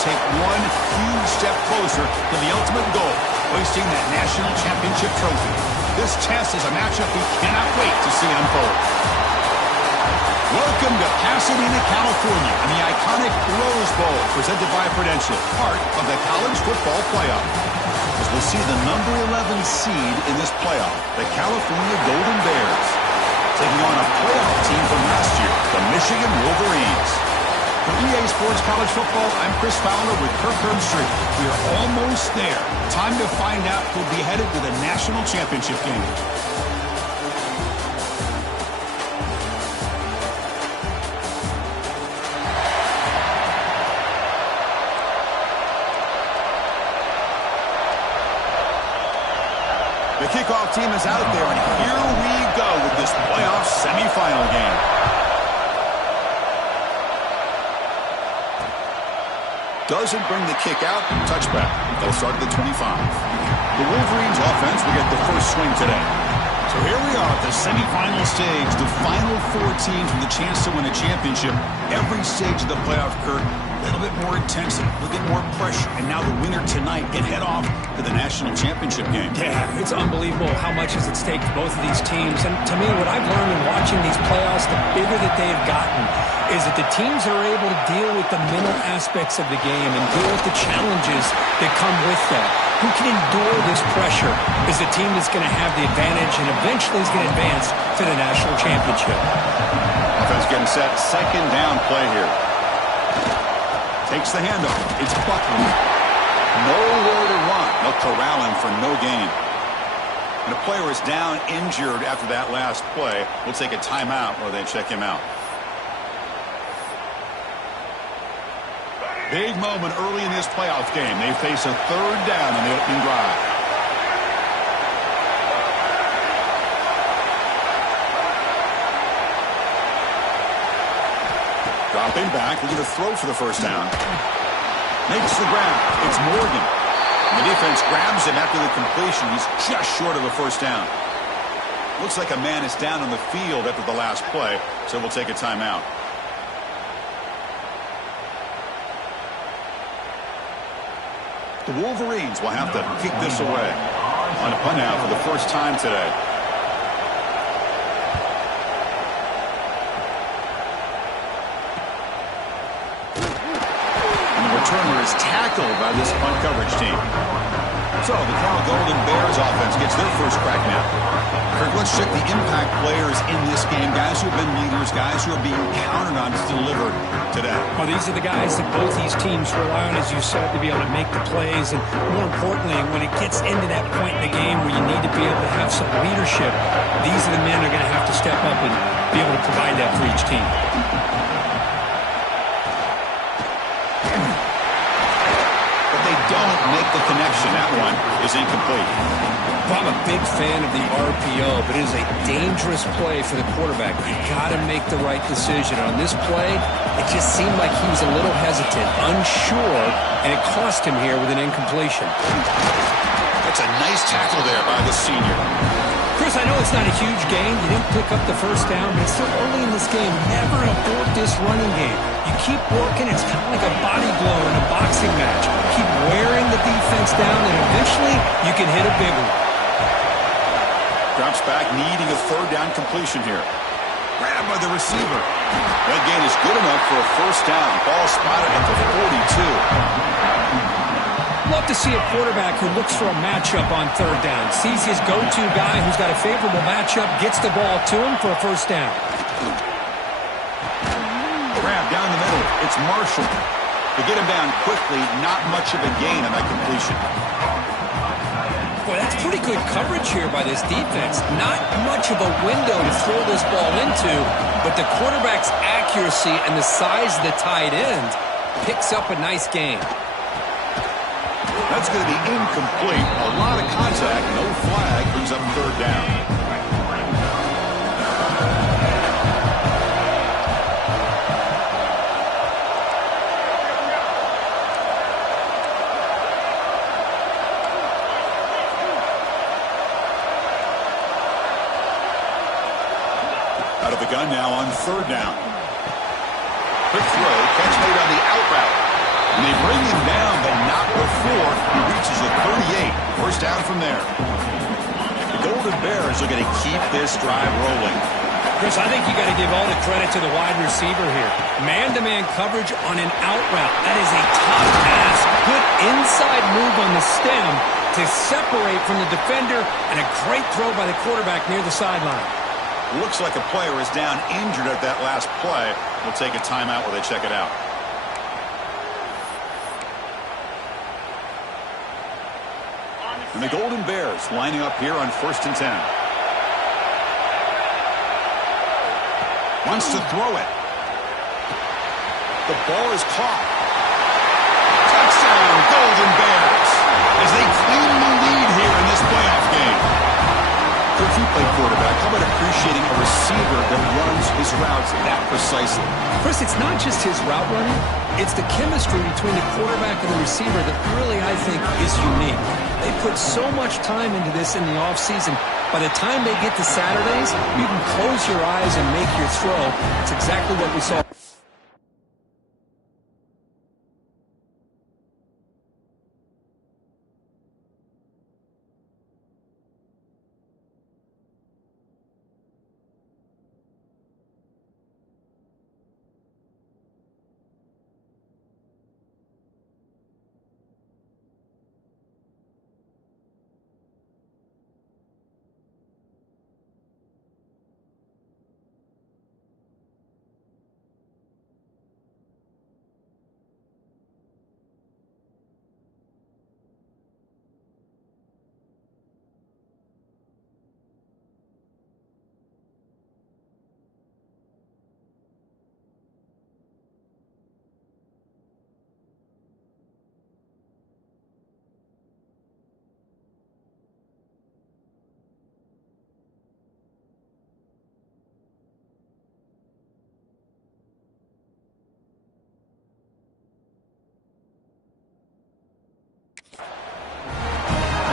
take one huge step closer to the ultimate goal, hoisting that national championship trophy. This test is a matchup we cannot wait to see unfold. Welcome to Pasadena, California, and the iconic Rose Bowl, presented by Prudential, part of the College Football Playoff. As we'll see the number 11 seed in this playoff, the California Golden Bears, taking on a playoff team from last year, the Michigan Wolverines. For EA Sports College Football, I'm Chris Fowler with Kirk Herbstreit. We are almost there. Time to find out who'll be headed to the national championship game. The kickoff team is out there, and here we go with this playoff semifinal game. Doesn't bring the kick out. Touchback. They'll start at the 25. The Wolverines offense will get the first swing today. So here we are at the semifinal stage, the final four teams with a chance to win a championship. Every stage of the playoff, Kurt, a little bit more intensity, a little bit more pressure. And now the winner tonight can head off to the national championship game. Yeah, it's unbelievable how much is at stake for both of these teams. And to me, what I've learned in watching these playoffs, the bigger that they've gotten, is that the teams are able to deal with the mental aspects of the game and deal with the challenges that come with that. Who can endure this pressure is the team that's going to have the advantage and eventually is going to advance to the national championship. Offense getting set. Second down play here. Takes the handoff. It's Buckley. Nowhere to run. They'll corral him for no gain. And a player is down, injured after that last play. We'll take a timeout while they check him out. Big moment early in this playoff game. They face a third down on the opening drive. Dropping back, looking to throw for the first down. Makes the grab. It's Morgan. The defense grabs him after the completion. He's just short of a first down. Looks like a man is down on the field after the last play, so we'll take a timeout. The Wolverines will have to kick this away. On a punt now for the first time today. And the returner is tackled by this punt coverage team. So the Cal Golden Bears offense gets their first crack now. Kirk, let's check the impact players in this game. Guys who have been leaders, guys who are being counted on to deliver today. Well, these are the guys that both these teams rely on, as you said, to be able to make the plays. And more importantly, when it gets into that point in the game where you need to be able to have some leadership, these are the men that are going to have to step up and be able to provide that for each team. But they don't make the connection. That one is incomplete. I'm a big fan of the RPO, but it is a dangerous play for the quarterback. You got to make the right decision. On this play, it just seemed like he was a little hesitant, unsure, and it cost him here with an incompletion. That's a nice tackle there by the senior. Chris, I know it's not a huge gain. You didn't pick up the first down, but it's still early in this game. Never abort this running game. You keep working. It's kind of like a body blow in a boxing match. Keep wearing the defense down, and eventually you can hit a big one. Drops back, needing a third down completion here. Grabbed by the receiver. That gain is good enough for a first down. Ball spotted at the 42. Love to see a quarterback who looks for a matchup on third down. Sees his go-to guy who's got a favorable matchup, gets the ball to him for a first down. Grab down the middle. It's Marshall. To get him down quickly, not much of a gain on that completion. Boy, that's pretty good coverage here by this defense. Not much of a window to throw this ball into, but the quarterback's accuracy and the size of the tight end picks up a nice gain. That's going to be incomplete. A lot of contact, no flag, brings up third down. Out of the gun now on third down. Quick throw, catch made on the out route. And they bring him down, but not before he reaches the 38. First down from there. The Golden Bears are going to keep this drive rolling. Chris, I think you got to give all the credit to the wide receiver here. Man-to-man coverage on an out route. That is a tough task. Good inside move on the stem to separate from the defender, and a great throw by the quarterback near the sideline. Looks like a player is down injured at that last play. We'll take a timeout while they check it out. And the Golden Bears lining up here on 1st and 10. Wants to throw it. The ball is caught. Touchdown, Golden Bears, as they claim the lead here in this playoff game. Coach, you play quarterback. How about appreciating a receiver that runs his routes that precisely? Chris, it's not just his route running. It's the chemistry between the quarterback and the receiver that really, I think, is unique. They put so much time into this in the offseason. By the time they get to Saturdays, you can close your eyes and make your throw. It's exactly what we saw.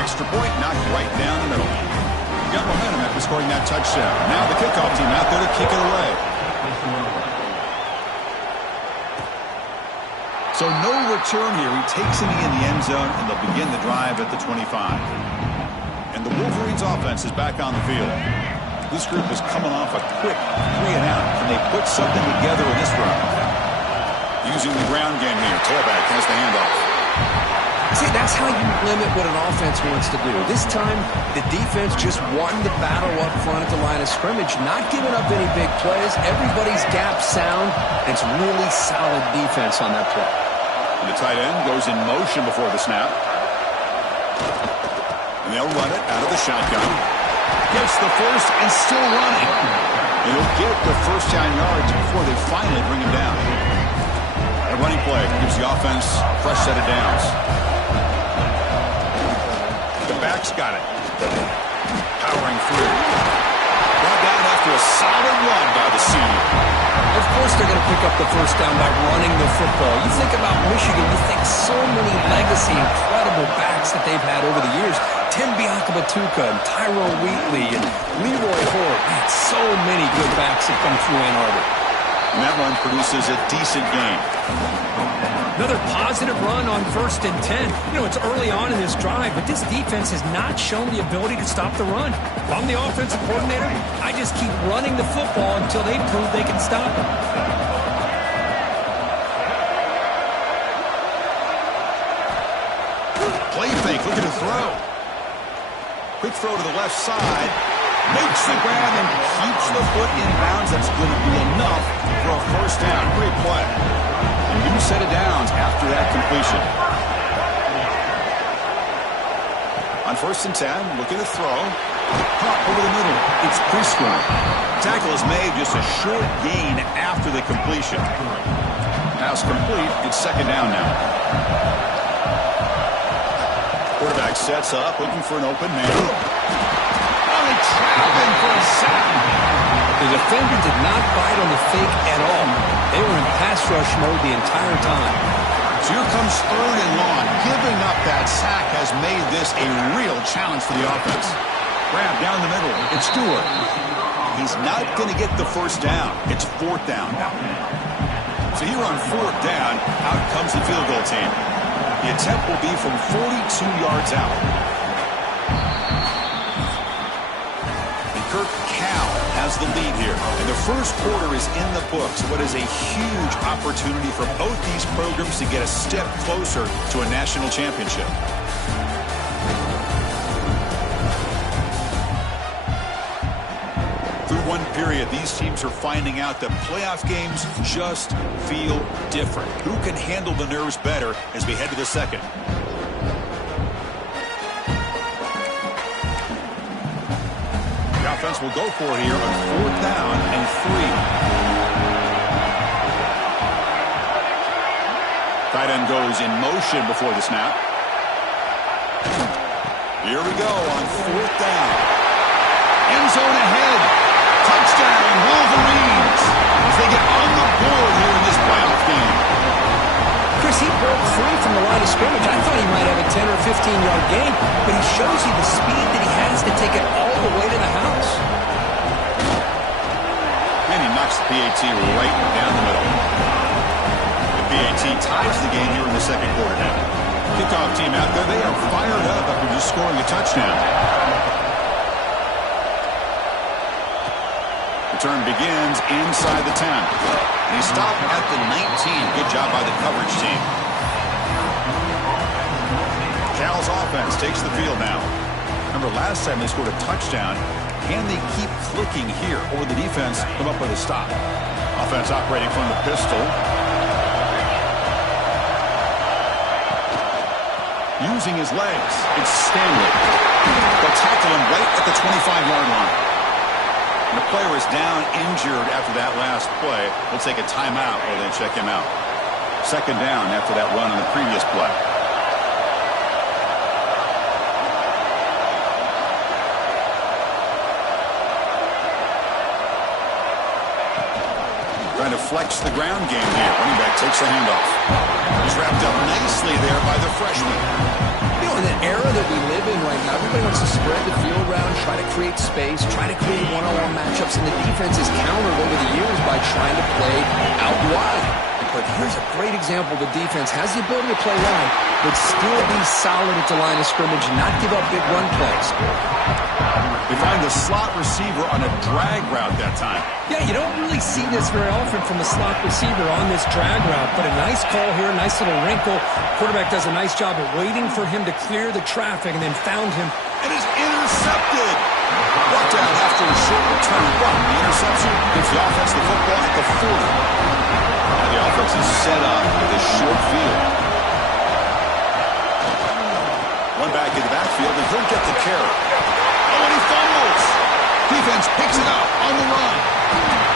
Extra point knocked right down the middle. He got momentum after scoring that touchdown. Now the kickoff team out there to kick it away. So no return here. He takes it in the end zone, and they'll begin the drive at the 25. And the Wolverines offense is back on the field. This group is coming off a quick 3-and-out. Can they put something together in this run? Using the ground game here. Tailback has the handoff. See, that's how you limit what an offense wants to do. This time, the defense just won the battle up front at the line of scrimmage, not giving up any big plays. Everybody's gap sound, and it's really solid defense on that play. And the tight end goes in motion before the snap. And they'll run it out of the shotgun. Gets the first and still running. And he'll get the first down yards before they finally bring him down. A running play gives the offense a fresh set of downs. The back's got it. Powering through. Brought down after a solid run by the senior. Of course they're going to pick up the first down by running the football. You think about Michigan, you think so many legacy, incredible backs that they've had over the years. Tim Biakabatuka and Tyrone Wheatley and Leroy Horde. Man, so many good backs have come through Ann Arbor. And that run produces a decent gain. Another positive run on 1st and 10. You know, it's early on in this drive, but this defense has not shown the ability to stop the run. If I'm the offensive coordinator, I just keep running the football until they prove they can stop it. Play fake, looking to throw. Quick throw to the left side. Makes the grab and keeps the foot in bounds. That's going to be enough for a first down. Great play. A new set of downs after that completion. On 1st and 10, looking to throw. Caught over the middle. It's Priestman. Tackle is made, just a short gain after the completion. Pass complete. It's 2nd down now. Quarterback sets up, looking for an open man. Only traveling for a sack. The defender did not bite on the fake at all. They were in pass rush mode the entire time. So here comes 3rd and long. Giving up that sack has made this a real challenge for the offense. Grab down the middle. It's Stewart. He's not going to get the first down. It's 4th down now. So here on fourth down, out comes the field goal team. The attempt will be from 42 yards out. And Kirk Cal has the lead here. And the first quarter is in the books. What is a huge opportunity for both these programs to get a step closer to a national championship. Through one period, these teams are finding out that playoff games just feel different. Who can handle the nerves better as we head to the second? The offense will go for it here on fourth down and 3. Tight end goes in motion before the snap. Here we go on fourth down. End zone ahead. Touchdown, Wolverines, as they get on the board here in this playoff game. Chris, he broke free from the line of scrimmage. I thought he might have a 10 or 15-yard gain, but he shows you the speed that he has to take it all the way to the house. And he knocks the PAT right down the middle. The PAT ties the game here in the second quarter now. Kickoff team out there, they are fired up after just scoring a touchdown. Return begins inside the 10. And he stopped at the 19. Good job by the coverage team. Cal's offense takes the field now. Remember, last time they scored a touchdown. Can they keep clicking here, or the defense come up with a stop? Offense operating from the pistol. Using his legs. It's Stanley. They'll tackle him right at the 25-yard line. The player is down injured after that last play. We'll take a timeout or then check him out. Second down after that run on the previous play. Trying to flex the ground game here. Running back takes the handoff. He's wrapped up nicely there by the freshman. You know, in the era that we live in right now, everybody wants to spread the field around, try to create space, try to create one-on-one matchups, and the defense is countered over the years by trying to play out wide. But here's a great example. The defense has the ability to play line, but still be solid at the line of scrimmage and not give up big run plays. We find the slot receiver on a drag route that time. Yeah, you don't really see this very often from a slot receiver on this drag route, but a nice call here, nice little wrinkle. Quarterback does a nice job of waiting for him to clear the traffic and then found him. And is intercepted. Brought down after a short return. But the interception gives the offense the football at the 40. Now the offense is set up with a short field. One back in the backfield, and he'll get the carry. Oh, and he fumbles. Defense picks it up on the run.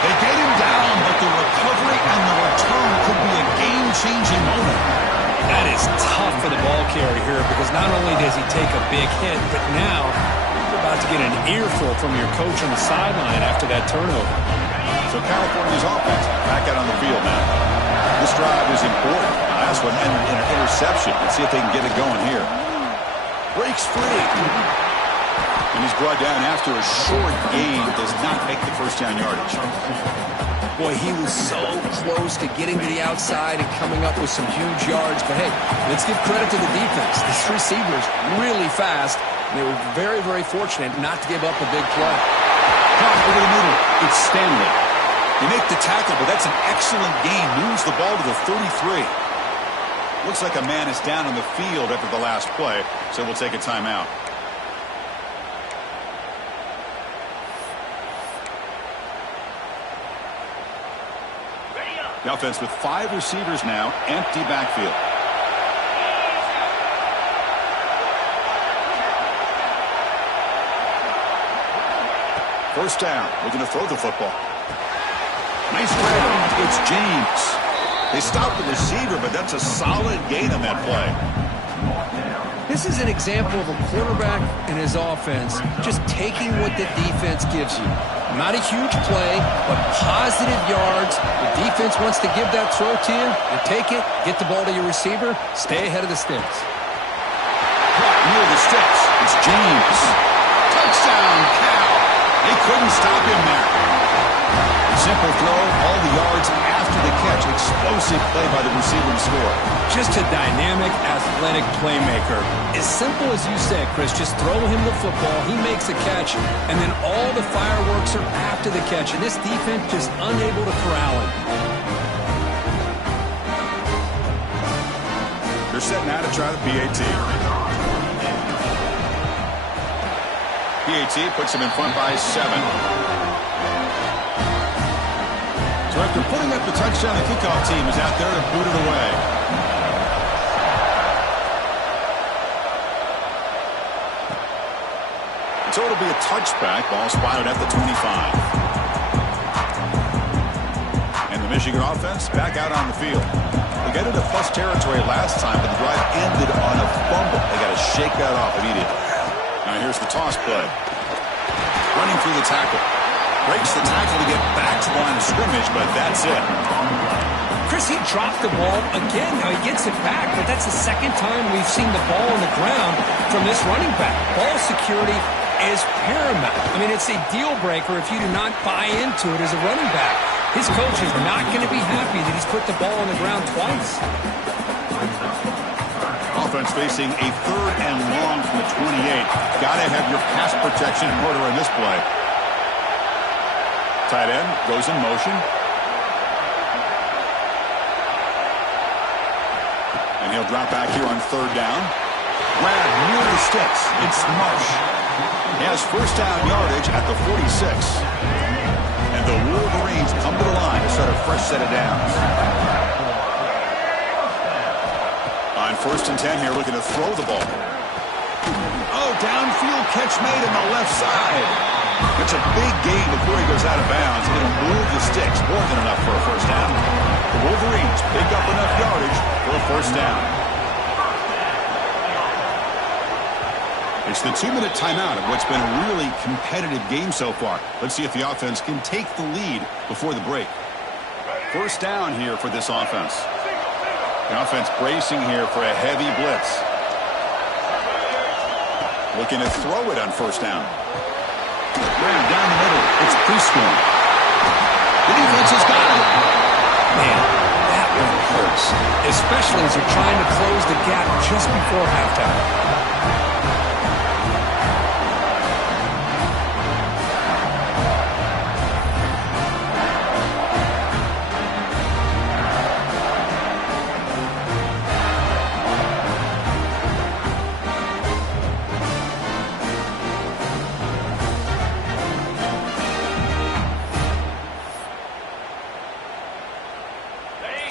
They get him down, but the recovery and the return could be a game-changing moment. That is tough for the ball carrier here because not only does he take a big hit, but now you're about to get an earful from your coach on the sideline after that turnover. So California's offense back out on the field now. This drive is important. Last one ended in an interception. Let's see if they can get it going here. Breaks free. And he's brought down after a short gain. Does not make the first down yardage. Boy, he was so close to getting to the outside and coming up with some huge yards. But hey, let's give credit to the defense. This receiver's really fast. And they were very, very fortunate not to give up a big play. Caught over the middle. It's Stanley. They make the tackle, but that's an excellent gain. Moves the ball to the 33. Looks like a man is down on the field after the last play, so we'll take a timeout. The offense with 5 receivers now, empty backfield. First down, looking to throw the football. Nice grab, it's James. They stopped the receiver, but that's a solid gain on that play. This is an example of a quarterback and his offense just taking what the defense gives you. Not a huge play, but positive yards. The defense wants to give that throw to you. You take it, get the ball to your receiver, stay ahead of the sticks. Caught near the sticks. It's James. Touchdown, Cal. They couldn't stop him there. Simple throw, all the yards after the catch. Explosive play by the receiver to score. Just a dynamic, athletic playmaker. As simple as you said, Chris, just throw him the football, he makes a catch, and then all the fireworks are after the catch. And this defense just unable to corral him. They're setting out to try the PAT. PAT puts him in front by 7. So after putting up the touchdown, the kickoff team is out there to boot it away. So it'll be a touchback. Ball spotted at the 25. And the Michigan offense back out on the field. They got into plus territory last time, but the drive ended on a fumble. They got to shake that off immediately. Now here's the toss play. Running through the tackle. Breaks the tackle to get back to the line of scrimmage, but that's it. Chris, he dropped the ball again. Now he gets it back, but that's the second time we've seen the ball on the ground from this running back. Ball security is paramount. I mean, it's a deal breaker if you do not buy into it as a running back. His coach is not going to be happy that he's put the ball on the ground twice. Offense facing a 3rd and long from the 28. Got to have your pass protection in order in this play. Tight end goes in motion. And he'll drop back here on 3rd down. Grab near the sticks. It's Marsh. He has first down yardage at the 46. And the Wolverines come to the line to start a fresh set of downs. On 1st and 10 here, looking to throw the ball. Oh, downfield catch made on the left side. It's a big gain before he goes out of bounds. It'll move the sticks more than enough for a first down. The Wolverines pick up enough yardage for a first down. It's the 2-minute timeout of what's been a really competitive game so far. Let's see if the offense can take the lead before the break. First down here for this offense. The offense bracing here for a heavy blitz. Looking to throw it on first down. Ran down the middle. It's Prescorn. The defense has got it. Man, that one hurts, especially as you're trying to close the gap just before halftime.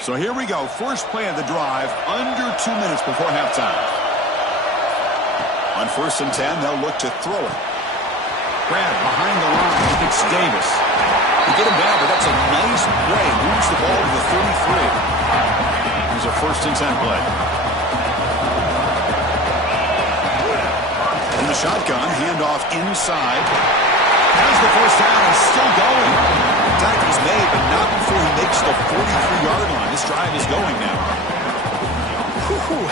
So here we go. First play of the drive, under 2 minutes before halftime. On 1st and 10, they'll look to throw it. Grab behind the line. It's Davis. You get him down, but that's a nice play. Moves the ball to the 33. Here's a 1st and 10 play. In the shotgun, handoff inside. Has the first down and still going. Tackle's made, but not before he makes the 43-yard line. This drive is going now.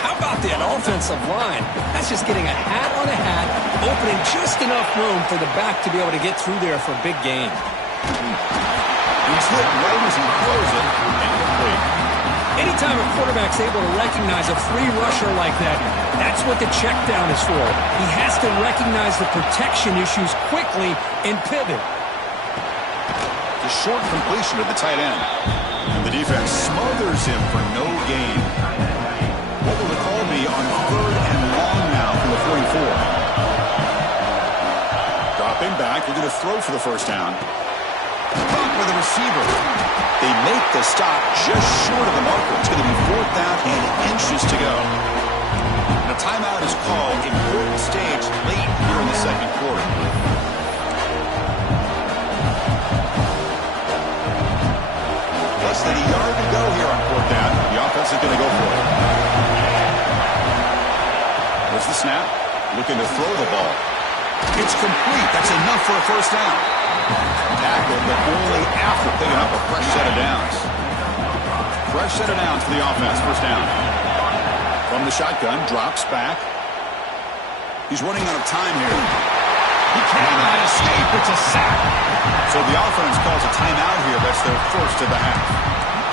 How about that offensive line? That's just getting a hat on a hat, opening just enough room for the back to be able to get through there for a big gain. He's hit right as he throws it, and complete. Anytime a quarterback's able to recognize a free rusher like that, that's what the check down is for. He has to recognize the protection issues quickly and pivot. The short completion of the tight end. And the defense smothers him for no gain. What will the call be on 3rd and long now from the 44? Dropping back, looking to throw for the first down. Caught by the receiver. They make the stop just short of the marker. It's going to be 4th down and inches to go. The timeout is called. Important stage late here in the second quarter. Less than a yard to go here on 4th down. The offense is going to go for it. There's the snap. Looking to throw the ball. It's complete. That's enough for a first down. Tackled, but only after picking up a fresh set of downs. Fresh set of downs for the offense. First down. From the shotgun, drops back. He's running out of time here. He cannot escape. It's a sack. So the offense calls a timeout here. That's their first of the half.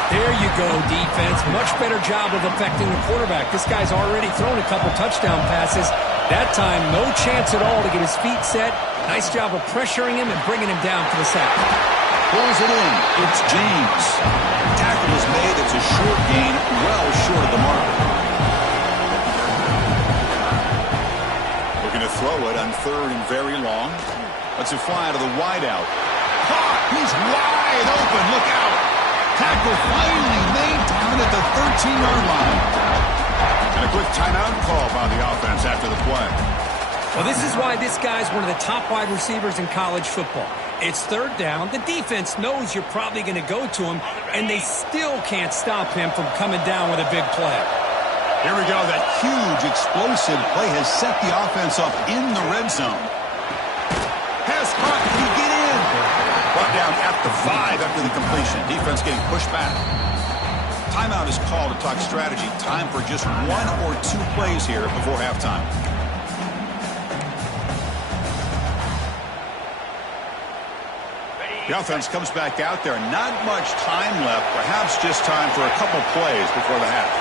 There you go, defense. Much better job of affecting the quarterback. This guy's already thrown a couple touchdown passes. That time, no chance at all to get his feet set. Nice job of pressuring him and bringing him down for the sack. Pulls it in. It's James. Tackle is made. It's a short gain, well short of the mark. Looking to throw it on third and very long. Let's it fly to the wideout. Caught! He's wide open. Look out! Tackle finally made down at the 13-yard line. And a quick timeout call by the offense after the play. Well, this is why this guy's one of the top wide receivers in college football. It's third down. The defense knows you're probably going to go to him, and they still can't stop him from coming down with a big play. Here we go. That huge, explosive play has set the offense up in the red zone. Pass caught. Can he get in? Brought down at the 5 after the completion. Defense getting pushed back. Timeout is called to talk strategy. Time for just 1 or 2 plays here before halftime. The offense comes back out there. Not much time left. Perhaps just time for a couple plays before the half.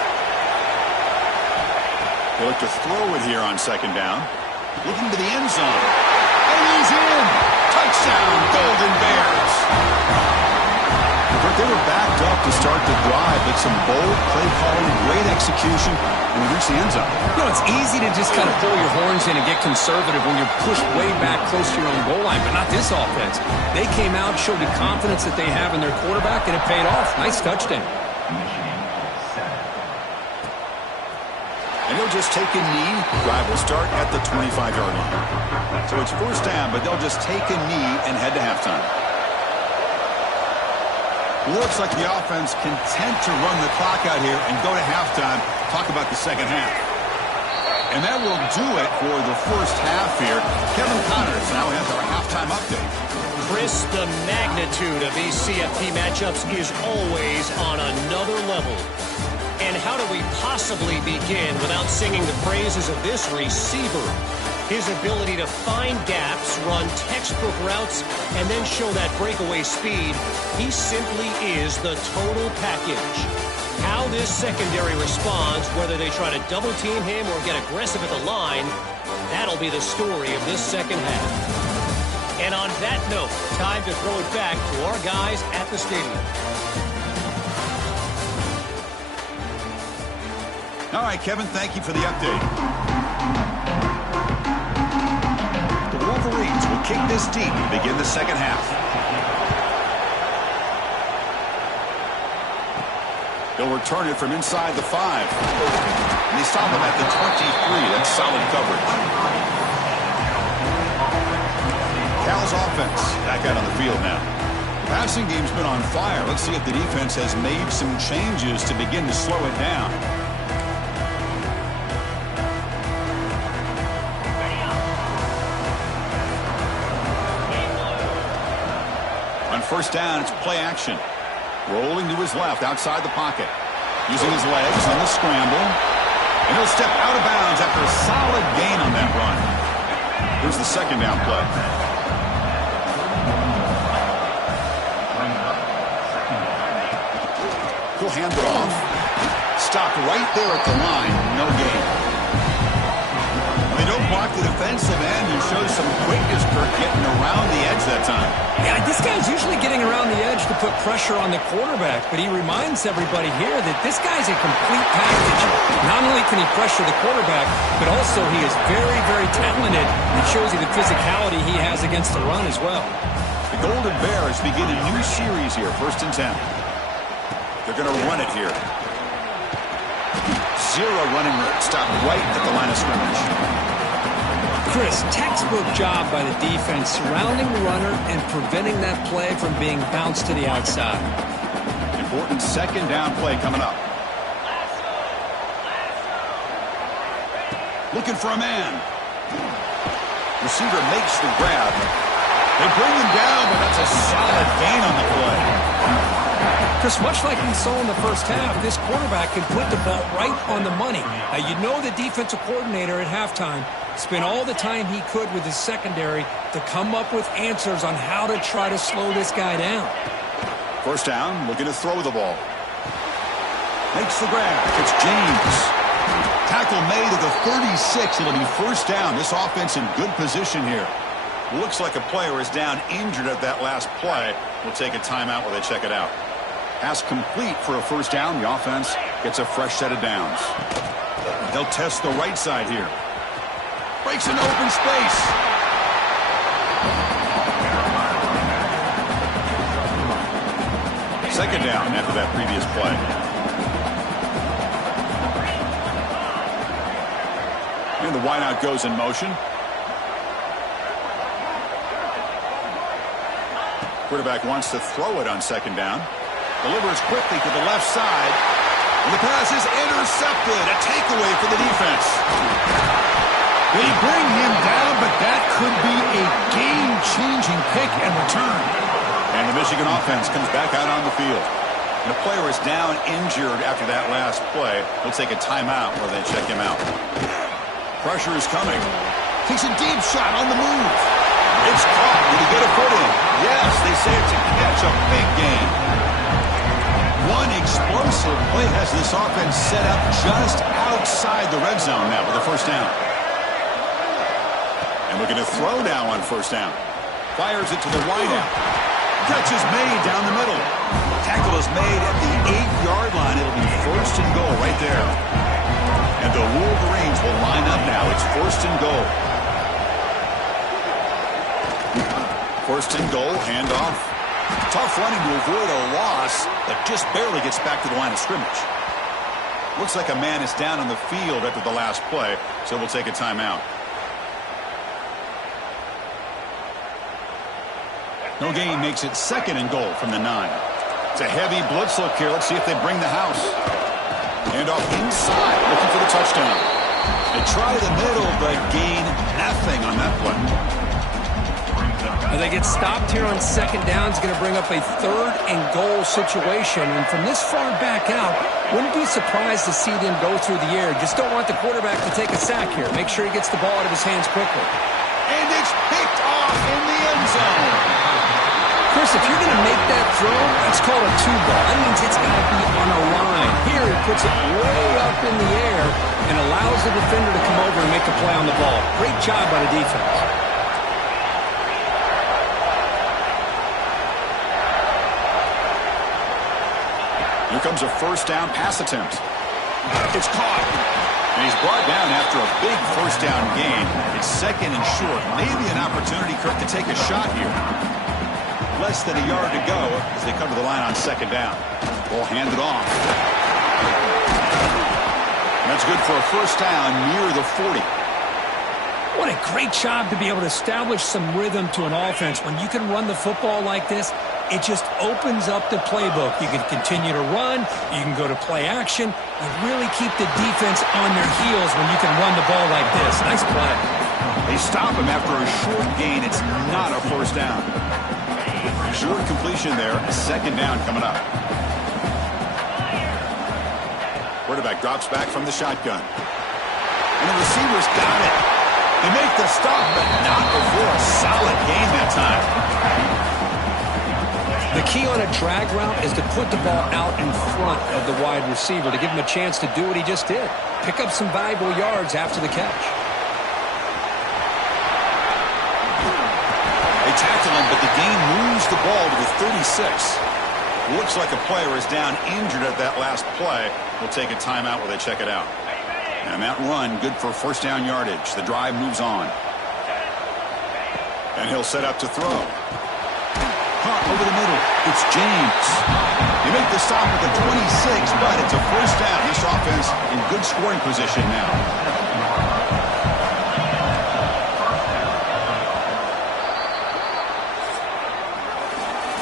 They look to throw it here on second down. Looking to the end zone. And he's in. Touchdown, Golden Bears. They were backed up to start the drive, but some bold play calling, great execution, and we reached the end zone. You know, it's easy to just kind of pull your horns in and get conservative when you're pushed way back close to your own goal line, but not this offense. They came out, showed the confidence that they have in their quarterback, and it paid off. Nice touchdown. And he'll just take a knee. Drive will start at the 25-yard line. So it's first down, but they'll just take a knee and head to halftime. Looks like the offense content to run the clock out here and go to halftime. Talk about the second half. And that will do it for the first half here. Kevin Connors now has our halftime update. Chris, the magnitude of these CFP matchups is always on another level. And how do we possibly begin without singing the praises of this receiver? His ability to find gaps, run textbook routes, and then show that breakaway speed. He simply is the total package. How this secondary responds, whether they try to double team him or get aggressive at the line, that'll be the story of this second half. And on that note, time to throw it back to our guys at the stadium. All right, Kevin, thank you for the update. The Wolverines will kick this deep to begin the second half. They'll return it from inside the 5. And they stop him at the 23. That's solid coverage. Cal's offense back out on the field now. The passing game's been on fire. Let's see if the defense has made some changes to begin to slow it down. On first down, it's play action. Rolling to his left outside the pocket. Using his legs on the scramble. And he'll step out of bounds after a solid gain on that run. Here's the second down play. He'll hand it off. Stopped right there at the line. No gain. They don't block the defensive end and show some quickness, Kirk, getting around the edge that time. Yeah, this guy's usually getting around the edge to put pressure on the quarterback, but he reminds everybody here that this guy's a complete package. Not only can he pressure the quarterback, but also he is very, very talented. It shows you the physicality he has against the run as well. The Golden Bears begin a new series here, 1st and 10. They're going to run it here. Zero running room. Stop right at the line of scrimmage. Chris, textbook job by the defense surrounding the runner and preventing that play from being bounced to the outside. Important second down play coming up. Looking for a man. Receiver makes the grab. They bring him down, but that's a solid gain on the play. Chris, much like we saw in the first half, this quarterback can put the ball right on the money. Now, you know the defensive coordinator at halftime Spent all the time he could with his secondary to come up with answers on how to try to slow this guy down. First down, looking to throw the ball. Makes the grab. It's James. Tackle made at the 36. It'll be first down. This offense in good position here. Looks like a player is down injured at that last play. We'll take a timeout while they check it out. Pass complete for a first down. The offense gets a fresh set of downs. They'll test the right side here. Breaks into open space. Second down after that previous play. And the wideout goes in motion. Quarterback wants to throw it on second down. Delivers quickly to the left side. And the pass is intercepted. A takeaway for the defense. They bring him down, but that could be a game-changing pick and return. And the Michigan offense comes back out on the field. And the player is down injured after that last play. They'll take a timeout where they check him out. Pressure is coming. Takes a deep shot on the move. It's caught. Did he get a foot in? Yes, they say it's a catch, a big gain. One explosive play has this offense set up just outside the red zone now with a first down. And looking to throw now on first down. Fires it to the wideout. Catch is made down the middle. Tackle is made at the 8-yard line. It'll be first and goal right there. And the Wolverines will line up now. It's first and goal. First and goal, handoff. Tough running to avoid a loss, but just barely gets back to the line of scrimmage. Looks like a man is down on the field after the last play, so we'll take a timeout. No gain makes it second and goal from the 9. It's a heavy blitz look here. Let's see if they bring the house. Handoff inside, looking for the touchdown. They try the middle, but gain nothing on that play. They get stopped here on second down. It's going to bring up a third and goal situation. And from this far back out, wouldn't be surprised to see them go through the air. Just don't want the quarterback to take a sack here. Make sure he gets the ball out of his hands quickly. And it's picked off in the end zone. Chris, if you're going to make that throw, that's called a two-ball. That means it's got to be on a line. Here, he puts it way up in the air and allows the defender to come over and make a play on the ball. Great job by the defense. Here comes a first down pass attempt. It's caught. And he's brought down after a big first down gain. It's second and short. Maybe an opportunity, Kirk, to take a shot here. Less than a yard to go as they come to the line on second down. Ball handed off. And that's good for a first down near the 40. What a great job to be able to establish some rhythm to an offense. When you can run the football like this, it just opens up the playbook. You can continue to run. You can go to play action. You really keep the defense on their heels when you can run the ball like this. Nice play. They stop him after a short gain. It's not a first down. Short completion there. Second down coming up. Quarterback drops back from the shotgun. And the receivers got it. They make the stop, but not before a solid gain that time. The key on a drag route is to put the ball out in front of the wide receiver to give him a chance to do what he just did. Pick up some valuable yards after the catch. They tackle him, but the gain moves the ball to the 36. Looks like a player is down injured at that last play. We'll take a timeout while they check it out. And that run, good for first down yardage. The drive moves on. And he'll set up to throw. Caught over the middle. It's James. They make the stop at the 26, but it's a first down. This offense in good scoring position now.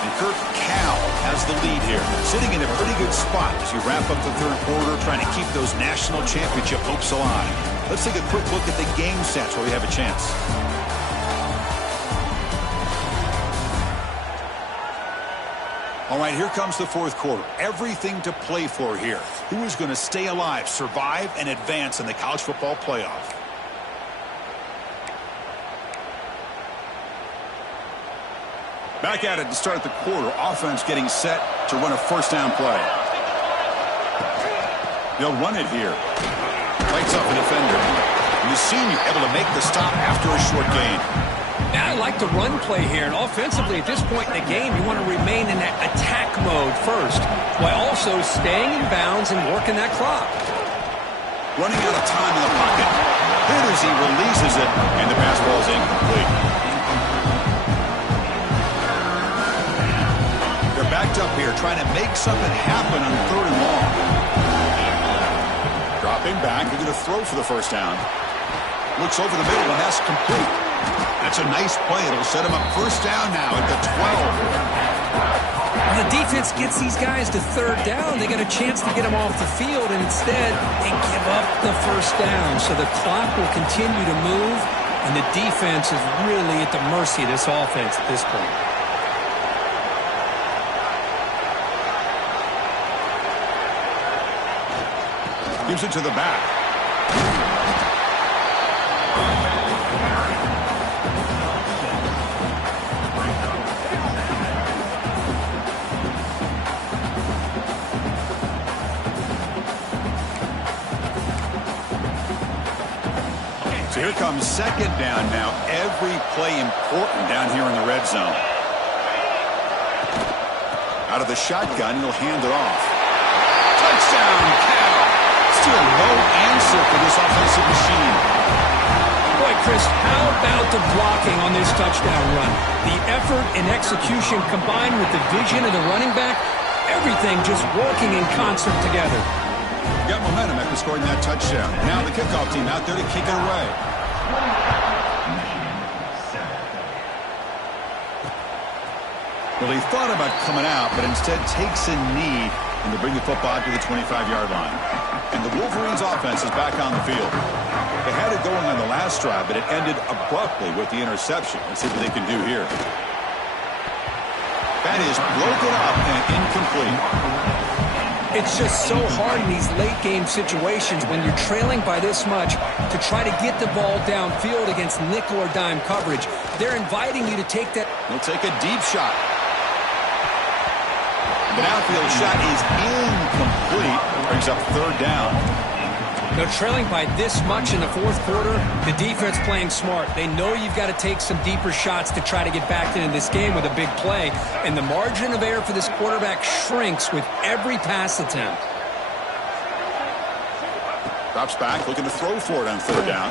And Kirk Cal has the lead here, sitting in a pretty good spot as you wrap up the third quarter, trying to keep those national championship hopes alive. Let's take a quick look at the game stats where we have a chance. All right, here comes the fourth quarter. Everything to play for here. Who is going to stay alive, survive, and advance in the college football playoff? Back at it to start the quarter. Offense getting set to run a first down play. They'll run it here. Lights off a defender. And the senior able to make the stop after a short gain. Yeah, I like the run play here. And offensively, at this point in the game, you want to remain in that attack mode first, while also staying in bounds and working that clock. Running out of time in the pocket. Hit as he releases it, and the pass ball is incomplete. They're backed up here, trying to make something happen on 3rd and long. Dropping back, they're going to throw for the first down. Looks over the middle, and that's complete. That's a nice play. It'll set him up first down now at the 12. When the defense gets these guys to 3rd down, they got a chance to get them off the field, and instead they give up the first down. So the clock will continue to move, and the defense is really at the mercy of this offense at this point. Gives it to the back. So here comes 2nd down now. Every play important down here in the red zone. Out of the shotgun, he'll hand it off. Touchdown, Cal. Still no answer for this offensive machine. Boy, Chris, how about the blocking on this touchdown run? The effort and execution combined with the vision of the running back, everything just working in concert together. Got momentum after scoring that touchdown. Now the kickoff team out there to kick it away. Well, he thought about coming out, but instead takes a knee and to bring the football to the 25-yard line. And the Wolverines' offense is back on the field. They had it going on the last drive, but it ended abruptly with the interception. Let's see what they can do here. That is broken up and incomplete. It's just so hard in these late-game situations when you're trailing by this much to try to get the ball downfield against nickel or dime coverage. They're inviting you to take that. He'll take a deep shot. The downfield shot is incomplete. Brings up 3rd down. They're trailing by this much in the 4th quarter. The defense playing smart. They know you've got to take some deeper shots to try to get back into this game with a big play. And the margin of error for this quarterback shrinks with every pass attempt. Drops back, looking to throw for it on 3rd down.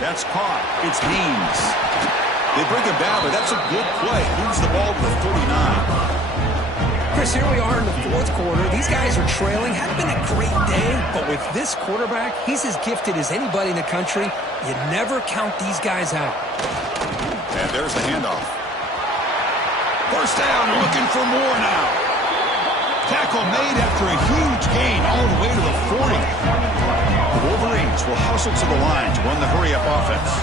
That's caught. It's Haynes. They bring him down, but that's a good play. Moves the ball to the 49. Chris, here we are in the 4th quarter. These guys are trailing. Hadn't been a great day, but with this quarterback, he's as gifted as anybody in the country. You never count these guys out. And there's the handoff. First down, looking for more now. Tackle made after a huge gain all the way to the 40. The Wolverines will hustle to the line to run the hurry-up offense.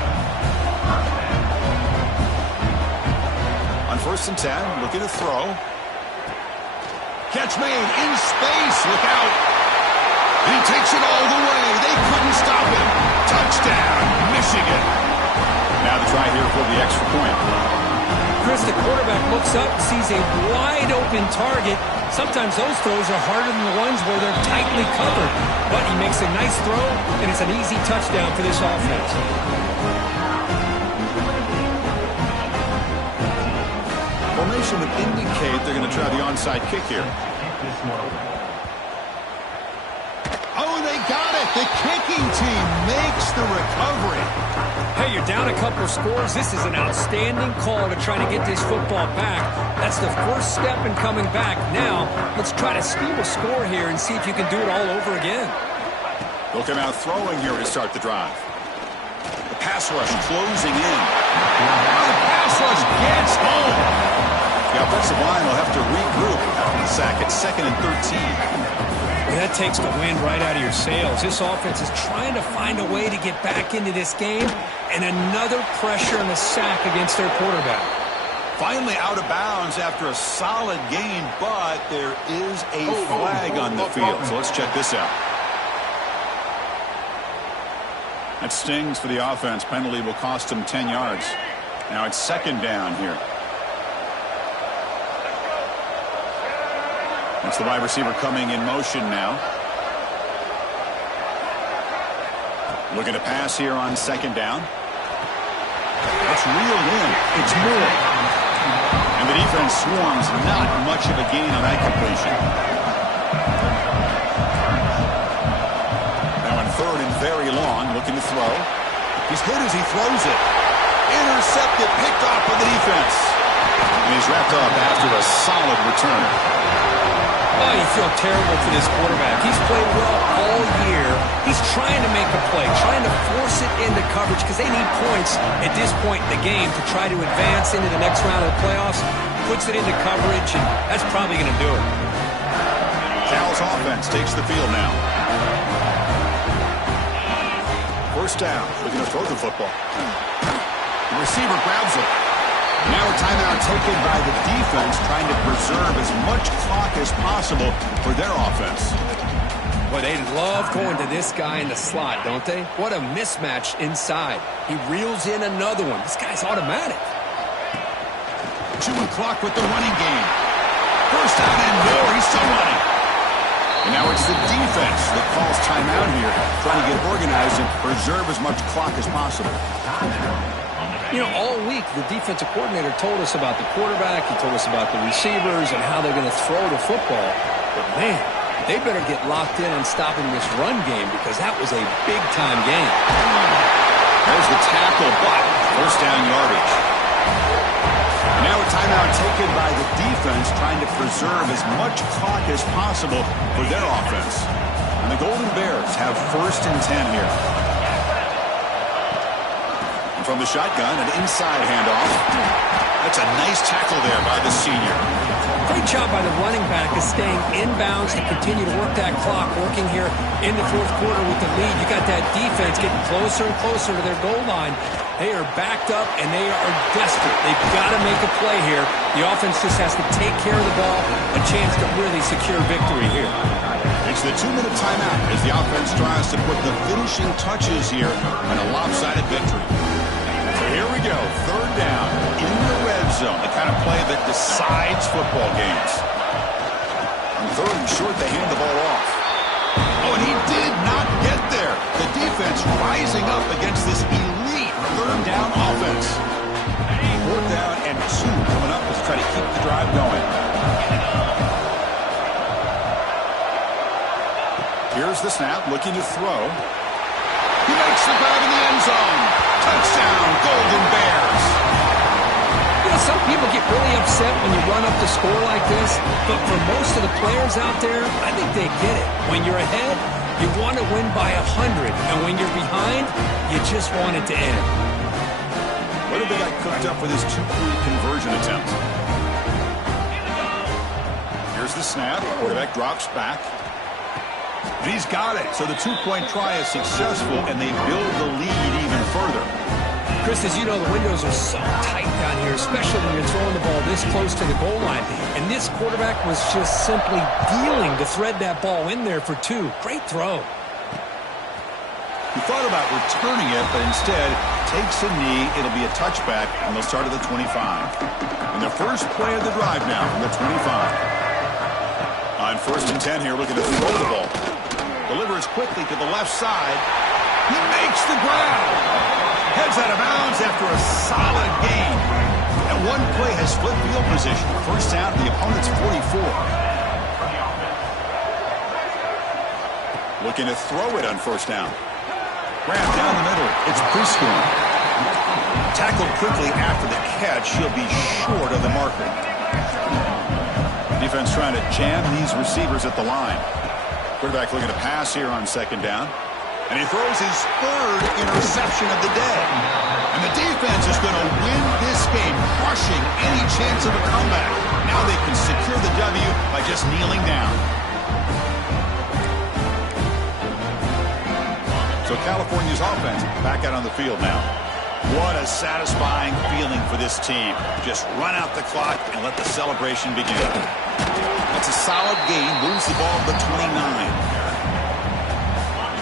On 1st and 10, looking to throw. Catch made in space. Look out. He takes it all the way. They couldn't stop him. Touchdown, Michigan. Now the try here for the extra point. Chris, the quarterback looks up, sees a wide-open target. Sometimes those throws are harder than the ones where they're tightly covered. But he makes a nice throw, and it's an easy touchdown for this offense. Formation would indicate they're going to try the onside kick here. Oh, they got it. The kicking team makes the recovery. Hey, you're down a couple scores. This is an outstanding call to try to get this football back. That's the first step in coming back. Now, let's try to steal a score here and see if you can do it all over again. They'll come out throwing here to start the drive. The pass rush closing in. The pass rush gets home. The offensive line will have to regroup after the sack at 2nd and 13. Well, that takes the wind right out of your sails. This offense is trying to find a way to get back into this game, and another pressure and a sack against their quarterback. Finally out of bounds after a solid gain, but there is a flag on the field. So let's check this out. That stings for the offense. Penalty will cost them 10 yards. Now it's second down here. It's the wide receiver coming in motion now. Looking to pass here on second down. It's reeled in. It's Moore. And the defense swarms. Not much of a gain on that completion. Now on third and very long, looking to throw. He's hit as he throws it. Intercepted, picked off by the defense. And he's wrapped up after a solid return. Oh, you feel terrible for this quarterback. He's played well all year. He's trying to make a play, trying to force it into coverage because they need points at this point in the game to try to advance into the next round of the playoffs. Puts it into coverage, and that's probably going to do it. Cal's offense takes the field now. First down, looking to throw the football. The receiver grabs it. Now a timeout taken by the defense, trying to preserve as much clock as possible for their offense. Boy, they love going to this guy in the slot, don't they? What a mismatch inside. He reels in another one. This guy's automatic. Chewing clock with the running game. First down and more. He's still running. And now it's the defense that calls timeout here, trying to get organized and preserve as much clock as possible. You know, all week, the defensive coordinator told us about the quarterback. He told us about the receivers and how they're going to throw the football. But, man, they better get locked in on stopping this run game because that was a big-time game. There's the tackle, but first down yardage. Now a timeout taken by the defense, trying to preserve as much clock as possible for their offense. And the Golden Bears have first and 10 here. From the shotgun, an inside handoff. That's a nice tackle there by the senior. Great job by the running back of staying inbounds to continue to work that clock, working here in the fourth quarter with the lead. You got that defense getting closer and closer to their goal line. They are backed up, and they are desperate. They've got to make a play here. The offense just has to take care of the ball, a chance to really secure victory here. It's the 2-minute timeout as the offense tries to put the finishing touches here on a lopsided victory. So here we go, third down in the red zone, the kind of play that decides football games. On third and short, they hand the ball off. Oh, and he did not get there. The defense rising up against this elite third down offense. Fourth down and 2 coming up as try to keep the drive going. Here's the snap, looking to throw. He makes the grab in the end zone. Touchdown, Golden Bears. You know, some people get really upset when you run up the score like this, but for most of the players out there, I think they get it. When you're ahead, you want to win by 100, and when you're behind, you just want it to end. What did they got cooked up for this 2-point conversion attempt? Here's the snap. Quarterback drops back. And he's got it. So the 2-point try is successful, and they build the lead even further. Chris, as you know, the windows are so tight down here, especially when you're throwing the ball this close to the goal line. And this quarterback was just simply dealing to thread that ball in there for 2. Great throw. He thought about returning it, but instead takes a knee. It'll be a touchback, and they'll start at the 25. And the first play of the drive now from the 25. On first and 10 here, looking to throw the ball. Delivers quickly to the left side. He makes the grab. Heads out of bounds after a solid gain. And one play has split field position. First down to the opponent's 44. Looking to throw it on first down. Grab down the middle. It's Prescorn. Tackled quickly after the catch. He'll be short of the marker. Defense trying to jam these receivers at the line. Quarterback looking to pass here on second down. And he throws his third interception of the day. And the defense is going to win this game, crushing any chance of a comeback. Now they can secure the W by just kneeling down. So California's offense back out on the field now. What a satisfying feeling for this team. Just run out the clock and let the celebration begin. That's a solid gain. Moves the ball to the 29.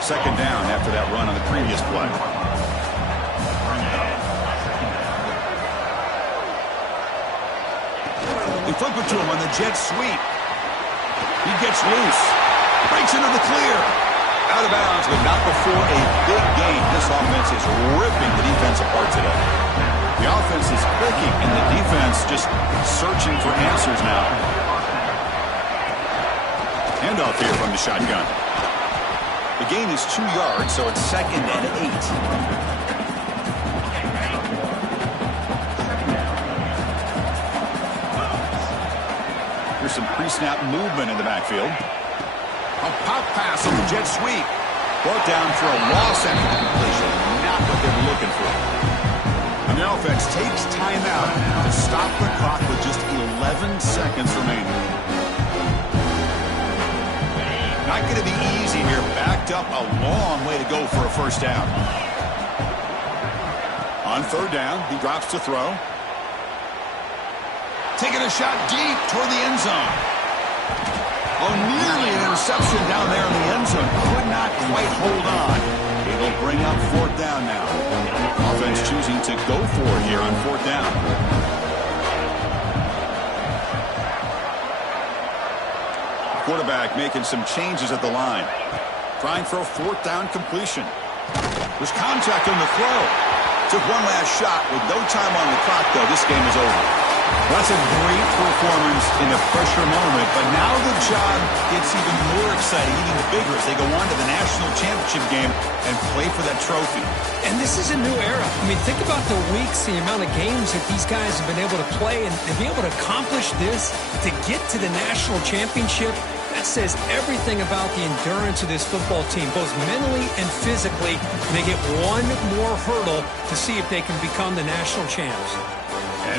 Second down after that run on the previous play. flip it to him on the jet sweep. He gets loose. Breaks into the clear. Out of bounds, but not before a big game. This offense is ripping the defense apart today. The offense is clicking, and the defense just searching for answers now. Handoff here from the shotgun. The gain is 2 yards, so it's 2nd and 8. Here's some pre-snap movement in the backfield. A pop pass on the jet sweep. Brought down for a loss after the completion. Not what they were looking for. And the offense takes timeout to stop the clock with just 11 seconds remaining. Not going to be easy here. Backed up a long way to go for a first down. On 3rd down, he drops to throw. Taking a shot deep toward the end zone. Oh, nearly an interception down there in the end zone. Could not quite hold on. It'll bring up 4th down now. Offense choosing to go for it here on 4th down. Quarterback making some changes at the line. Trying for a 4th down completion. There's contact on the throw. Took one last shot with no time on the clock, though. This game is over. Well, that's a great performance in a pressure moment, but now the job gets even more exciting, even bigger as they go on to the national championship game and play for that trophy. And this is a new era. I mean, think about the weeks, the amount of games that these guys have been able to play, and to be able to accomplish this, to get to the national championship, that says everything about the endurance of this football team, both mentally and physically. They get one more hurdle to see if they can become the national champs.